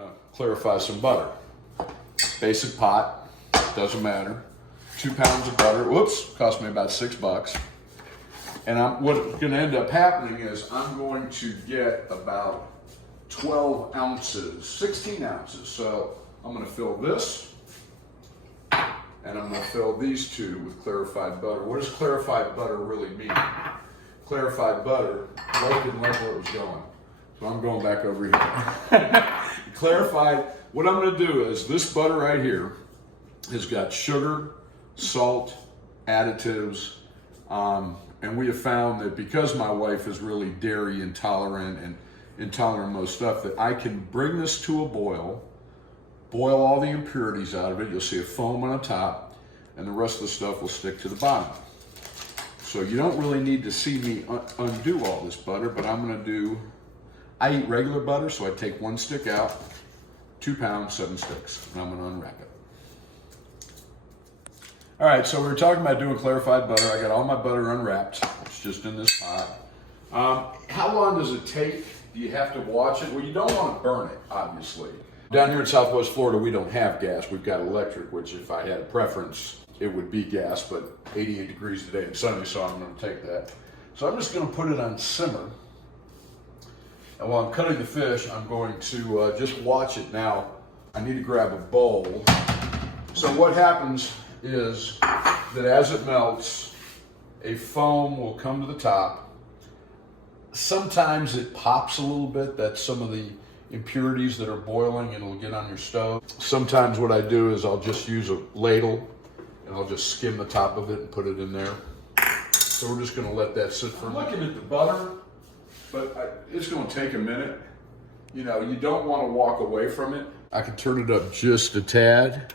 gonna clarify some butter. Basic pot, doesn't matter. 2 pounds of butter, whoops, cost me about $6. And what's gonna end up happening is I'm going to get about 12 ounces, 16 ounces. So I'm gonna fill this, and I'm gonna fill these two with clarified butter. What does clarified butter really mean? Clarified butter, Blake didn't like where it was going. So I'm going back over here. Clarified, what I'm gonna do is this butter right here has got sugar, salt, additives, and we have found that because my wife is really dairy intolerant and intolerant of most stuff, that I can bring this to a boil all the impurities out of it. You'll see a foam on the top, and the rest of the stuff will stick to the bottom. So you don't really need to see me undo all this butter, but I'm gonna do, I eat regular butter, so I take 1 stick out, 2 pounds, 7 sticks, and I'm gonna unwrap it. All right, so we were talking about doing clarified butter. I got all my butter unwrapped. It's just in this pot. How long does it take? Do you have to watch it? Well, you don't want to burn it, obviously. Down here in Southwest Florida, we don't have gas. We've got electric, which if I had a preference, it would be gas, but 88 degrees today and sunny, so I'm going to take that. So I'm just going to put it on simmer. And while I'm cutting the fish, I'm going to just watch it. Now, I need to grab a bowl. So what happens is that as it melts, a foam will come to the top. Sometimes it pops a little bit. That's some of the impurities that are boiling, and it'll get on your stove. Sometimes what I do is I'll just use a ladle and I'll just skim the top of it and put it in there. So we're just gonna let that sit for a minute. I'm looking at the butter, but it's gonna take a minute. You know, you don't wanna walk away from it. I can turn it up just a tad.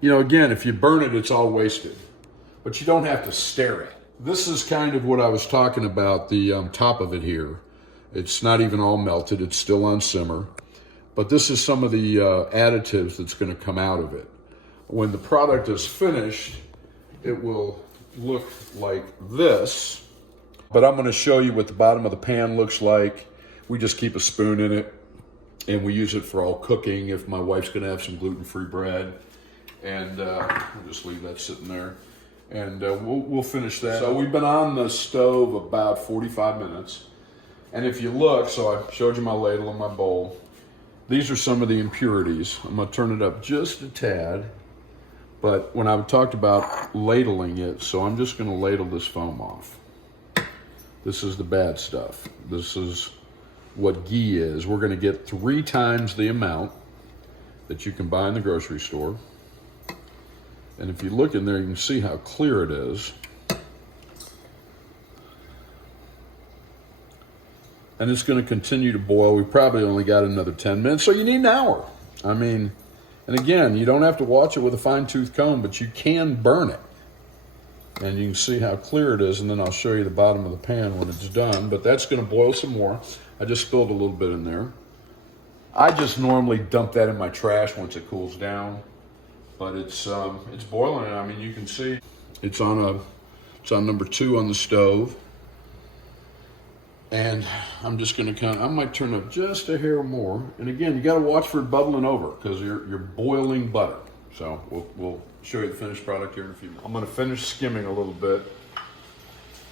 You know, again, if you burn it, it's all wasted, but you don't have to stare at it. This is kind of what I was talking about, the top of it here. It's not even all melted, it's still on simmer, but this is some of the additives that's gonna come out of it. When the product is finished, it will look like this, but I'm gonna show you what the bottom of the pan looks like. We just keep a spoon in it, and we use it for all cooking if my wife's gonna have some gluten-free bread. And we'll just leave that sitting there, and we'll finish that. So we've been on the stove about 45 minutes, and if you look, so I showed you my ladle and my bowl. These are some of the impurities. I'm gonna turn it up just a tad, but when I talked about ladling it, so I'm just gonna ladle this foam off. This is the bad stuff. This is what ghee is. We're gonna get 3 times the amount that you can buy in the grocery store. And if you look in there, you can see how clear it is. And it's gonna continue to boil. We probably only got another 10 minutes, so you need an hour. I mean, and again, you don't have to watch it with a fine-tooth comb, but you can burn it. And you can see how clear it is, and then I'll show you the bottom of the pan when it's done, but that's gonna boil some more. I just spilled a little bit in there. I just normally dump that in my trash once it cools down. But it's boiling, and I mean, you can see it's on number 2 on the stove. And I'm just gonna I might turn up just a hair more. And again, you gotta watch for it bubbling over because you're boiling butter. So we'll show you the finished product here in a few minutes. I'm gonna finish skimming a little bit,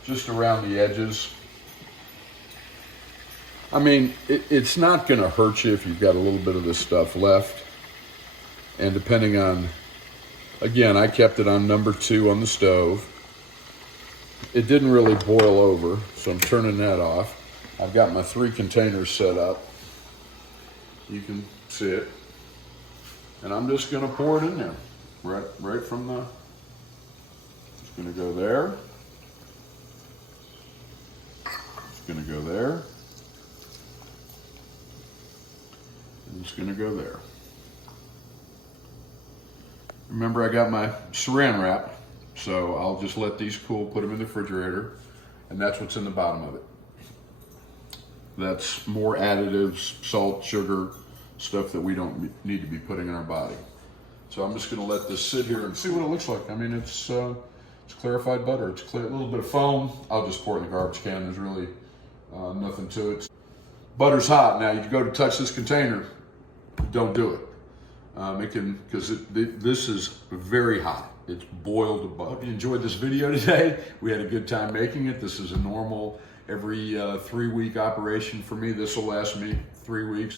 just around the edges. I mean, it's not gonna hurt you if you've got a little bit of this stuff left. And depending on, again, I kept it on number 2 on the stove. It didn't really boil over, so I'm turning that off. I've got my 3 containers set up. You can see it. And I'm just gonna pour it in there, right from the, it's gonna go there. It's gonna go there. And it's gonna go there. Remember, I got my saran wrap, so I'll just let these cool, put them in the refrigerator, and that's what's in the bottom of it. That's more additives, salt, sugar, stuff that we don't need to be putting in our body. So I'm just gonna let this sit here and see what it looks like. I mean, it's clarified butter. It's clear, a little bit of foam. I'll just pour it in the garbage can. There's really nothing to it. Butter's hot. Now you go to touch this container, don't do it. Because this is very hot. It's boiled above. Hope you enjoyed this video today. We had a good time making it. This is a normal every 3-week operation for me. This will last me 3 weeks.